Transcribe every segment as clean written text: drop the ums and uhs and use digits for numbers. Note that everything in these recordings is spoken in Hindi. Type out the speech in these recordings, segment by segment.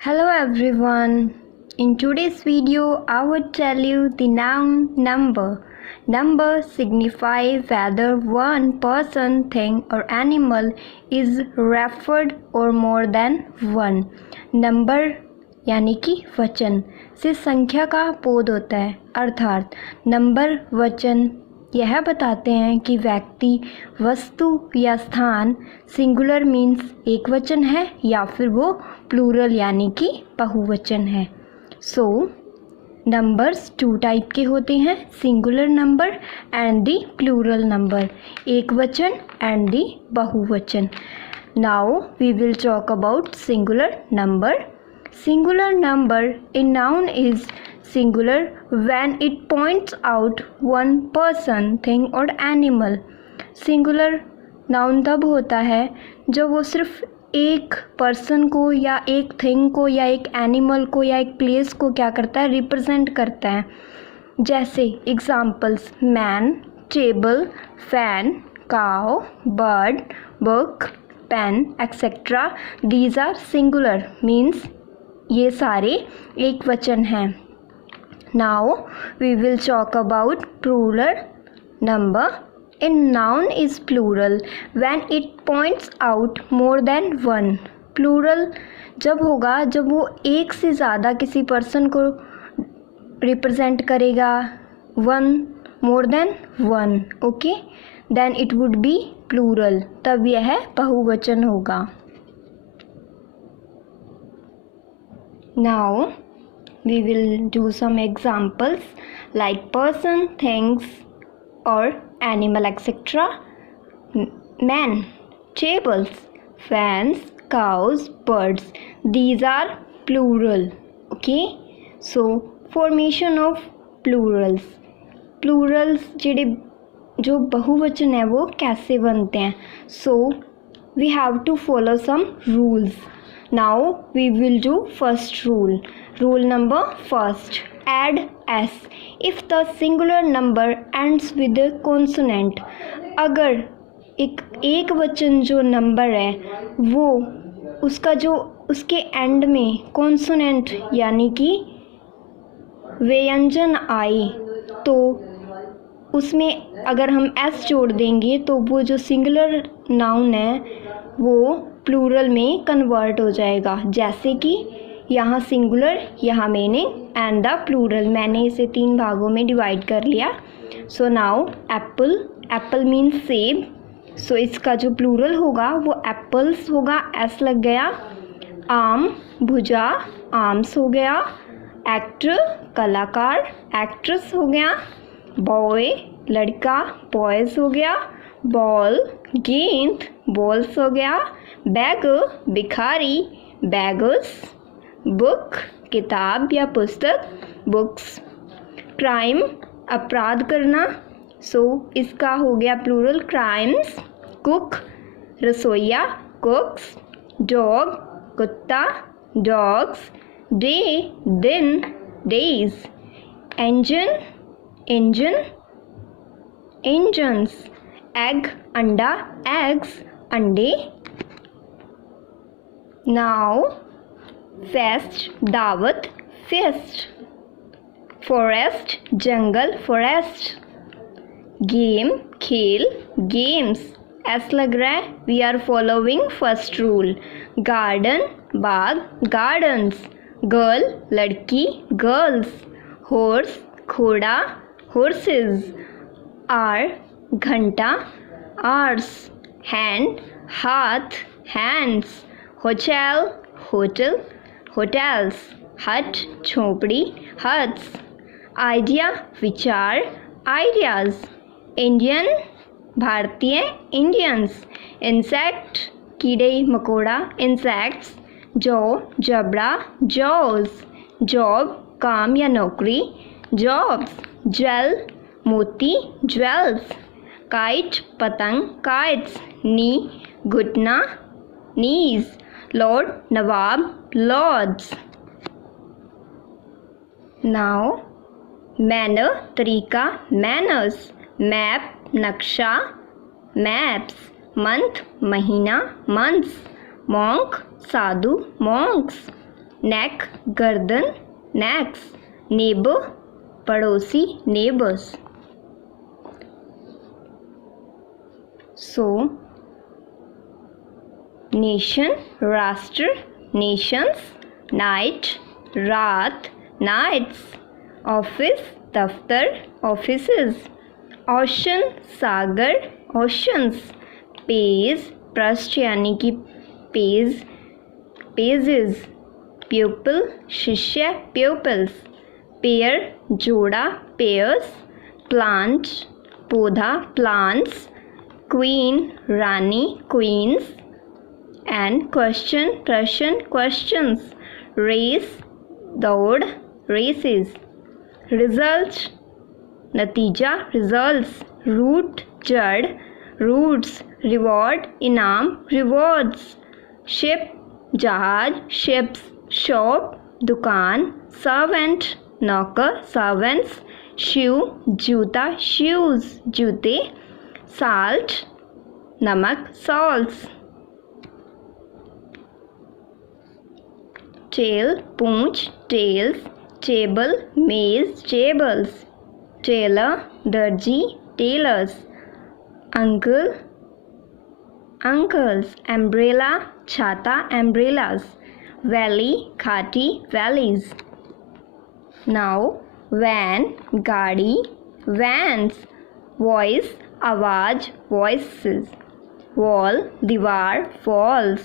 Hello everyone. In today's video, I would tell you the noun number. Number signify whether one person, thing or animal is referred or more than one. Number यानी कि वचन से संख्या का बोध होता है, अर्थात नंबर वचन यह बताते हैं कि व्यक्ति, वस्तु या स्थान सिंगुलर मीन्स एक वचन है या फिर वो प्लूरल यानी कि बहुवचन है। सो नंबर्स टू टाइप के होते हैं, singular number and the plural number, एक वचन एंड द बहुवचन। Now we will talk about singular number. Singular number in noun is singular when it points out one person, thing or animal. Singular noun तब होता है जब वो सिर्फ एक पर्सन को या एक थिंग को या एक एनिमल को या एक प्लेस को क्या करता है, रिप्रेजेंट करता है. जैसे examples man, table, fan, cow, bird, book, pen etcetera. These are singular means ये सारे एक वचन हैं. Now we will talk about plural number. In noun is plural when it points out more than one. Plural जब होगा जब वो एक से ज़्यादा किसी पर्सन को रिप्रेजेंट करेगा, one more than one, okay, then it would be plural, तब यह बहुवचन होगा. Now we will do some examples like person, things or animal etc. Man, tables, fans, cows, birds. These are plural. Okay. So formation of plurals. Plurals जो बहुवचन है वो कैसे बनते हैं? So we have to follow some rules. Now we will do first rule. Rule number first. Add s if the singular number ends with a consonant. अगर एक वचन जो नंबर है वो उसका जो उसके एंड में कॉन्सोनेंट यानी कि व्यंजन आए तो उसमें अगर हम s जोड़ देंगे तो वो जो सिंगुलर नाउन है वो प्लूरल में कन्वर्ट हो जाएगा. जैसे कि यहाँ सिंगुलर, यहाँ मीनिंग एंड द प्लूरल. मैंने इसे 3 भागों में डिवाइड कर लिया. So now Apple, Apple means सेब. सो इसका जो प्लूरल होगा वो एप्पल्स होगा, एस लग गया. आम, भुजा, आम्स हो गया. एक्टर, कलाकार, एक्ट्रेस हो गया. बॉय, लड़का, बॉयज़ हो गया. बॉल, गेंद, बॉल्स हो गया. बैग, भिखारी, बैगर्स. बुक, किताब या पुस्तक, बुक्स. क्राइम, अपराध करना. सो इसका हो गया प्लूरल क्राइम्स. कुक, रसोइया, कुक्स. डॉग, कुत्ता, डॉग्स. डे, दिन, days. Engine, engine, engines. Egg, अंडा, एग्स, अंडे. नाउ फेस्ट, दावत, फेस्ट. फॉरेस्ट, जंगल, फॉरेस्ट. गेम, खेल, गेम्स. एस लग रहा है. We are following first rule. Garden, बाग, गार्डन्स. गर्ल, लड़की, गर्ल्स. हॉर्स, घोड़ा, हॉर्सेस. आर, घंटा, आर्स. हैंड, हाथ, hands. Hotel, hotel, hotels. Hut, झोपड़ी, हट्स. आइडिया, विचार, आइडियाज. इंडियन, भारतीय, इंडियंस. इंसेक्ट, कीड़े मकोड़ा, इंसेक्ट्स. जॉ, जबड़ा, जॉज. जॉब, काम या नौकरी, जॉब्स. ज्वेल, मोती, ज्वेल्स. काइट, पतंग, काइट्स. नी, घुटना, नीज. लॉर्ड, नवाब, लॉर्ड्स. नाउ मैनर, तरीका, मैनर्स. मैप, नक्शा, मैप्स. मंथ, महीना, मंथ्स. मॉन्क, साधु, मॉन्क्स. neck गर्दन, necks, neighbor पड़ोसी, neighbors. So nation राष्ट्र, nations, night रात, nights, office दफ्तर, offices, ocean सागर, oceans, page पृष्ठ यानी कि पेज, pages, pupil शिष्य, pupils, pair जोड़ा, pairs, plant पौधा, plants, queen Rani, queens, and question प्रश्न, questions, race दौड़, races, result नतीजा, results, root जड़, roots, reward इनाम, rewards, ship जहाज, ships, shop दुकान, servant नौकर, servants, shoe जूता, shoes जूते, salt नमक, salts, tail पूंछ, tails, table मेज, tables, tailor दर्जी, tailors, uncle uncles, umbrella छाता, umbrellas, valley घाटी, valleys. Now van गाड़ी, vans, voice आवाज, voices, wall दीवार, walls,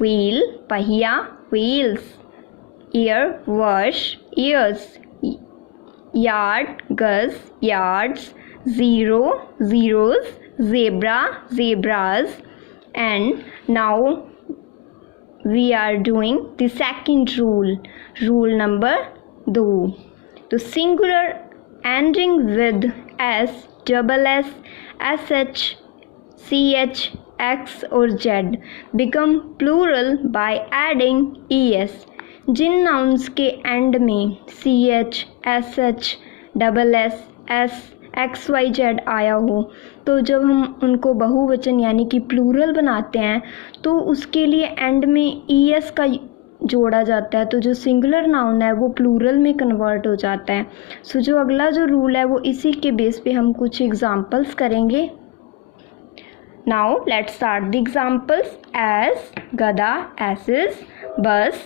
wheel पहिया, wheels, ear वर्ष, ears, yard गज, yards, zero zeros, zebra zebras. And now we are doing the second rule, rule number 2. तो singular ending with s, double s, sh, ch, x और z become plural by adding es. जिन nouns के end में ch, sh, double s, s, X Y Z आया हो तो जब हम उनको बहुवचन यानी कि प्लूरल बनाते हैं तो उसके लिए एंड में ई एस का जोड़ा जाता है, तो जो सिंगुलर नाउन है वो प्लूरल में कन्वर्ट हो जाता है. सो जो अगला जो रूल है वो इसी के बेस पे हम कुछ एग्जांपल्स करेंगे. Now let's start the examples. S गधा, एसेस, बस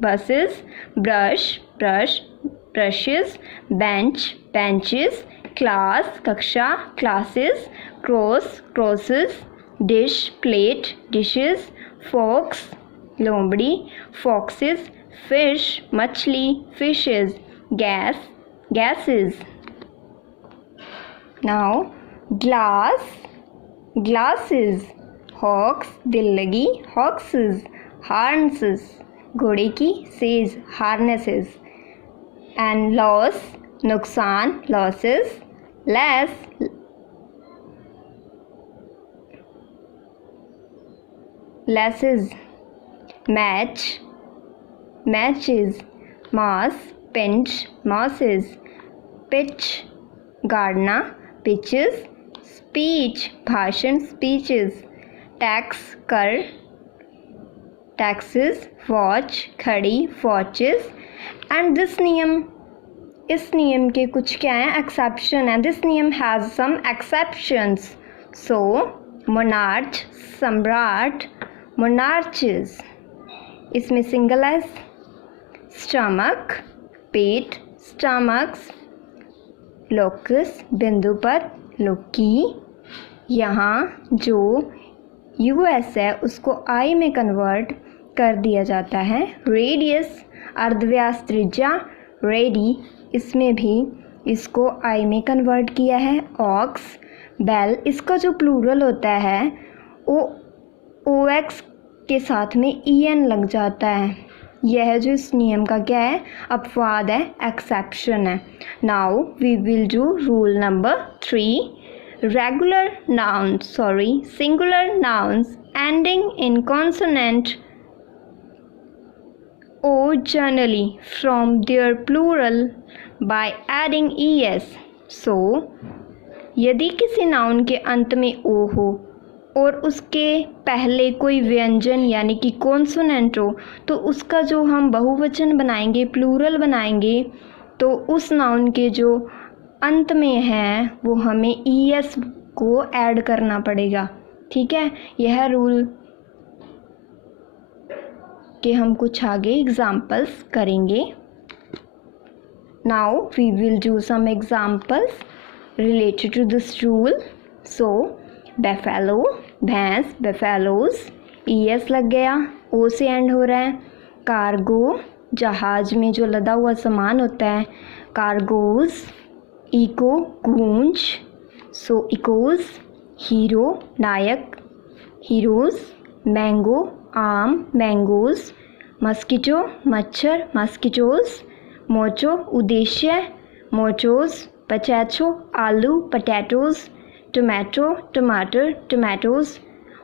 buses, brush brush, brushes, bench benches, class कक्षा, classes, cross crosses, dish plate dishes, fox लोमड़ी, foxes, fish मछली, fishes, gas gases. Now glass glasses, hawks दिल लगी, hawkses, harnesses घोड़े की, says harnesses, and loss नुकसान, losses, less lesses, match matches, mass pinch mosses, pitch गाड़ना, pitches, speech भाषण, speeches, tax कर, taxes, watch घड़ी, watches. and this नियम, इस नियम के कुछ क्या है, एक्सेप्शन है. दिस नियम has some exceptions. So monarch सम्राट, मोनार्चेस इसमें सिंगल एस. स्टमक पेट, स्टमक्स. लोकस बिंदु पर, लोकी. यहाँ जो यूएस है उसको आई में कन्वर्ट कर दिया जाता है. रेडियस अर्धव्यास त्रिज्या, रेडी इसमें भी इसको आई में कन्वर्ट किया है. ऑक्स बैल, इसका जो प्लूरल होता है वो ओ एक्स के साथ में ई एन लग जाता है. यह जो इस नियम का क्या है, अपवाद है, एक्सेप्शन है. Now we will do rule number 3. regular nouns, singular nouns ending in consonant o generally from their plural by adding es. So यदि किसी नाउन के अंत में ओ हो और उसके पहले कोई व्यंजन यानी कि कॉन्सोनेंट हो तो उसका जो हम बहुवचन बनाएंगे, प्लूरल बनाएंगे, तो उस नाउन के जो अंत में है वो हमें ES को ऐड करना पड़ेगा। ठीक है, यह रूल के हम कुछ आगे एग्जाम्पल्स करेंगे। Now we will do some examples related to this rule. So buffalo, भैंस, बेफेलोज, ES लग गया, O से एंड हो रहा है। कार्गो, जहाज में जो लदा हुआ सामान होता है, कार्गोज। इको, गूंज, सो इकोज। हीरो, नायक, हीरोज। मैंगो, आम, मैंगोज। मस्कीटो, मच्छर, मस्कीटोज। मोचो, उद्देश्य, मोचोज। पचैचो, आलू, पटैटोज। टोमेटो, टमाटर, टोमेटोज।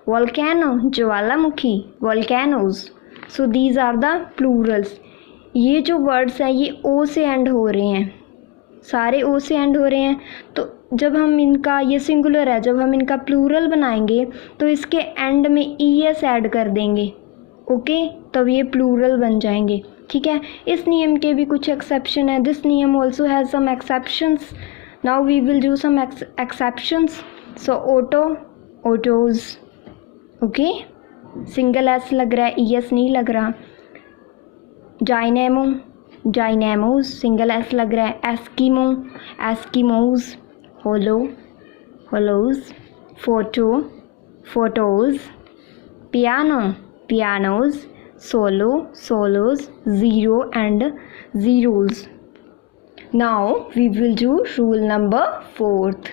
वोल्केनो, ज्वालामुखी, volcanoes. So these are the plurals. ये जो वर्ड्स हैं ये O से एंड हो रहे हैं, सारे O से एंड हो रहे हैं। तो जब हम इनका, ये सिंगुलर है, जब हम इनका प्लूरल बनाएंगे तो इसके एंड में ES ऐड कर देंगे। ओके, तब ये प्लूरल बन जाएंगे। ठीक है, इस नियम के भी कुछ एक्सेप्शन है। दिस नियम also has some exceptions. Now we will do some exceptions. So auto, autos. Okay, single S लग रहा है, ES नहीं लग रहा। डायनेमो, डायनेमोज, सिंगल S लग रहा है। Eskimo, eskimos. Hollow, hollows. Photo, photos. Piano, pianos. Solo, solos. Zero and zeros. Now we will do rule number 4.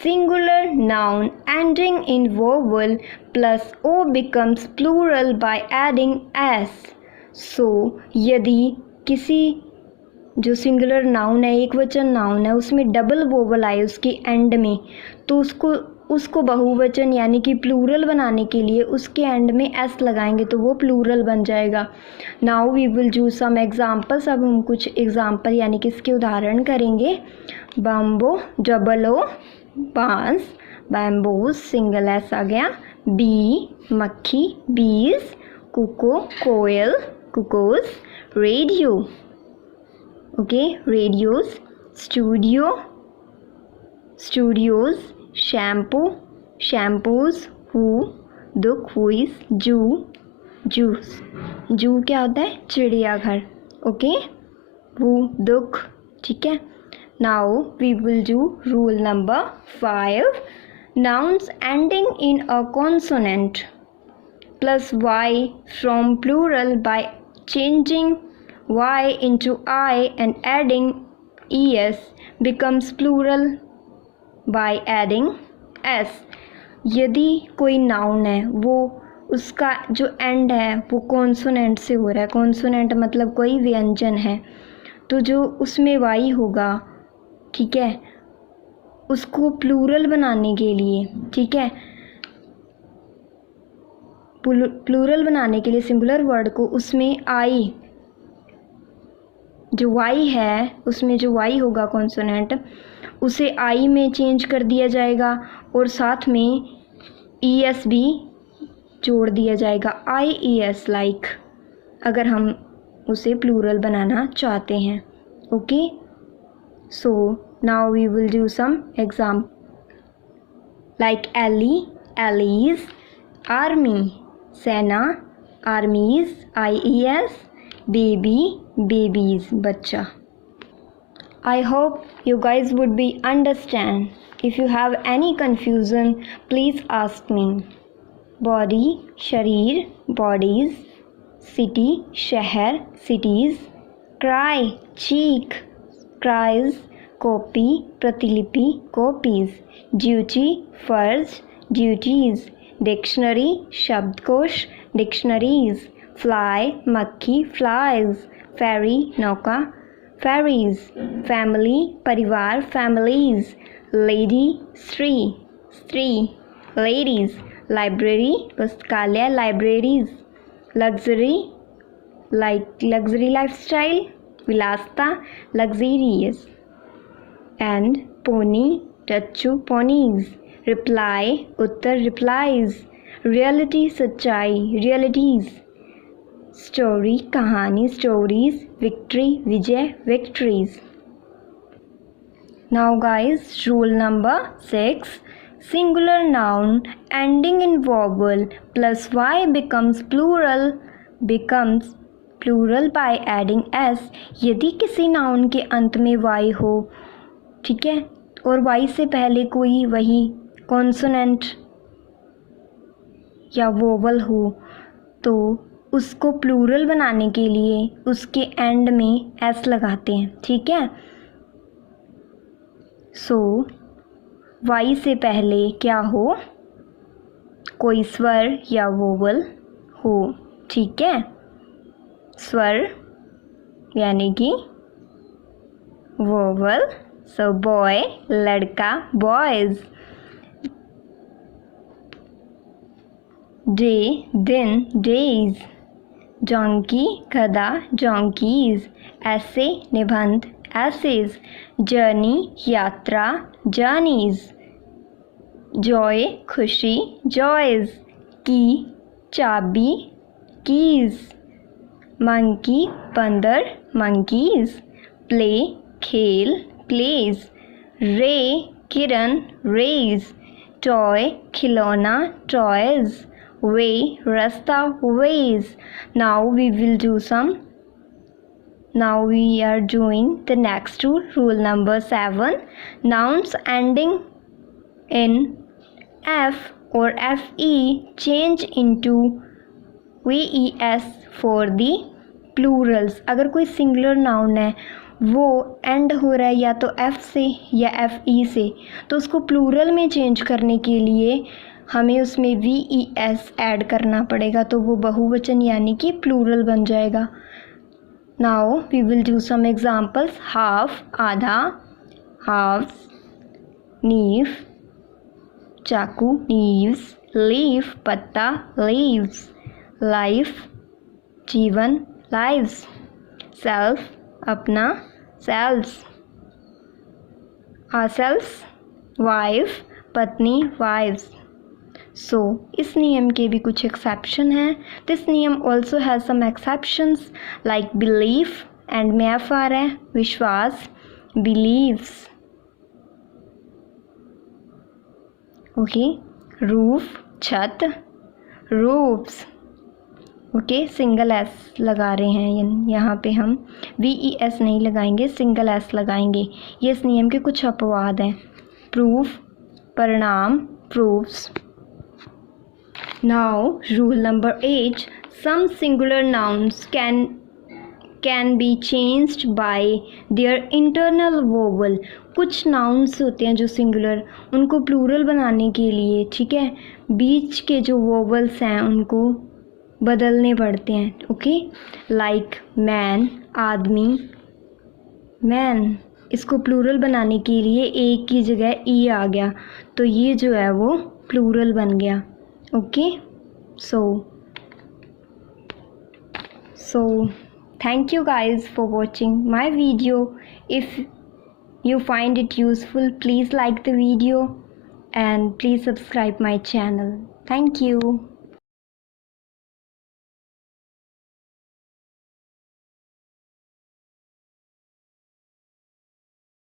Singular noun ending in vowel plus O becomes plural by adding S. So यदि किसी जो सिंगुलर नाउन है, एक वचन नाउन है, उसमें डबल वोवल आए उसके एंड में, तो उसको बहुवचन यानी कि प्लूरल बनाने के लिए उसके एंड में S लगाएंगे तो वो प्लूरल बन जाएगा। Now we will do some examples. अब हम कुछ एग्जाम्पल यानी कि इसके उदाहरण करेंगे। बम्बो, डबल O, बांस, बैम्बोज, सिंगल S आ गया। बी, मक्खी, बीज। कुको, कोयल, cuckoos. Radio, okay, radios. Studio, studios. Shampoo, shampoos. हु, दुख, हुईज। जू, जूस। जू क्या होता है? चिड़ियाघर। ओके, हु, दुख। ठीक है, now we will do rule number 5. Nouns ending in a consonant plus Y from plural by changing Y into I and adding ES becomes plural by adding S. यदि कोई नाउन है वो उसका जो एंड है वो कॉन्सोनेंट से हो रहा है, कॉन्सोनेंट मतलब कोई व्यंजन है, तो जो उसमें Y होगा, ठीक है, उसको प्लूरल बनाने के लिए, ठीक है, प्लूरल बनाने के लिए सिंगुलर वर्ड को उसमें I, जो Y है उसमें जो Y होगा कॉन्सोनेंट, उसे I में चेंज कर दिया जाएगा और साथ में ES भी जोड़ दिया जाएगा। IES लाइक, अगर हम उसे प्लूरल बनाना चाहते हैं। Okay, so now we will do some example like ally, allies. Army, सेना, आर्मीज। IES, बेबी, बेबीज, बच्चा। I hope you guys would be understand. If you have any confusion, please ask me. Body, शरीर, bodies. City, शहर, cities. Cry, चीख, cries. Copy, प्रतिलिपि, copies. Duty, फर्ज, duties. Dictionary, शब्दकोश, dictionaries. Fly, मक्खी, flies. Ferry, नौका, ferries. Family, परिवार, families. Lady, स्त्री, स्त्री, ladies. Library, पुस्तकालय, libraries. Luxury, like luxury lifestyle, विलासता, luxurious. And pony, टच्चू, ponies. Reply Uttar replies, reality सच्चाई रियलिटीज़, स्टोरी कहानी stories, victory Vijay victories. Now guys, rule number 6. Singular noun ending in vowel plus y becomes plural by adding s. यदि किसी नाउन के अंत में y हो, ठीक है, और y से पहले कोई वही कॉन्सोनेंट या वोवल हो, तो उसको प्लूरल बनाने के लिए उसके एंड में s लगाते हैं, ठीक है। सो y से पहले क्या हो, कोई स्वर या वोवल हो, ठीक है। स्वर यानी कि वोवल, सो बॉय लड़का बॉयज, डे दिन डेज, डोंकी गधा डोंकीज, ऐसे निबंध एसेज, जर्नी यात्रा जर्नीज, जॉय खुशी जॉयज, की चाबी कीज, मंकी बंदर मंकीज, प्ले खेल प्लेज, रे किरण रेज, टॉय खिलौना टॉयज, वे रास्ता veg. Now we are doing the next rule, rule number 7. Nouns ending in f or fe change into ves for the plurals. अगर कोई सिंगुलर नाउन है वो एंड हो रहा है या तो f से या fe से, तो उसको प्लूरल में चेंज करने के लिए हमें उसमें ves ऐड करना पड़ेगा, तो वो बहुवचन यानी कि प्लूरल बन जाएगा। Now we will do some examples. Half आधा, halves, नीव चाकू नीव्स, लीफ पत्ता leaves, life जीवन lives, self अपना selves, ourselves wife पत्नी wives. सो इस नियम के भी कुछ एक्सेप्शन हैं. दिस नियम also has some exceptions like belief and में एफ आ रहा है, विश्वास बिलीव्स. ओके, रूफ छत रूफ्स. ओके, सिंगल एस लगा रहे हैं यहाँ पे, हम VES नहीं लगाएंगे, सिंगल एस लगाएंगे. ये इस नियम के कुछ अपवाद हैं. प्रूफ परिणाम proofs. Now rule number 8, some singular nouns can be changed by their internal vowel. कुछ nouns होते हैं जो singular, उनको plural बनाने के लिए, ठीक है, बीच के जो vowels हैं उनको बदलने पड़ते हैं. ओके, लाइक मैन आदमी मैन, इसको प्लूरल बनाने के लिए एक की जगह ई आ गया, तो ये जो है वो प्लूरल बन गया. Okay, so thank you guys for watching my video. If you find it useful, please like the video and please subscribe my channel. Thank you.